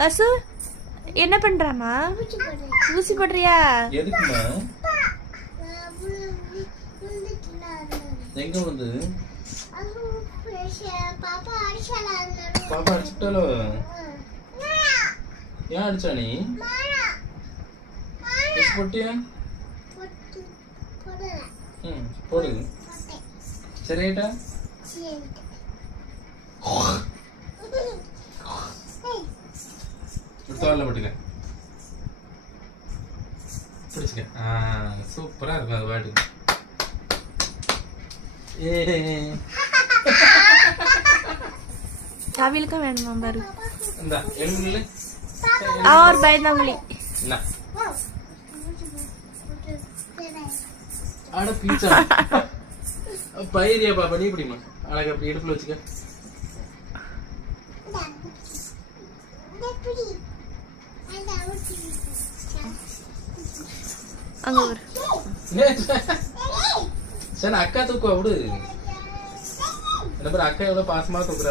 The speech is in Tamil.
வசு என்ன பண்றாமா? ஊசி போடுறியா? எதுக்குமா? எங்க விழுந்தது? பாப்பா அடிச்சுட்டாலோ? ஏன் அடிச்சா நீ? போட்டியா? போடு. சரியாயிட்டா? தோல்ல போட்டுக்க. பிடிச்சுக்க. சூப்பரா இருக்கும் அது பாட்டு. கவிலுக்கு வேணுமா பாரு. இந்த எலும்புல அவர் பயந்தாங்குழி. என்ன? அட பீச்சா. பயிரியா பாப்பா நீ பிடிமா. அழகா அப்படி இடுப்புல வச்சுக்க. அங்க ஒரு சரி அக்கா தூக்குவா விடு. என்ன பேர் அக்கா எவ்வளவு பாசமா தூக்குறா.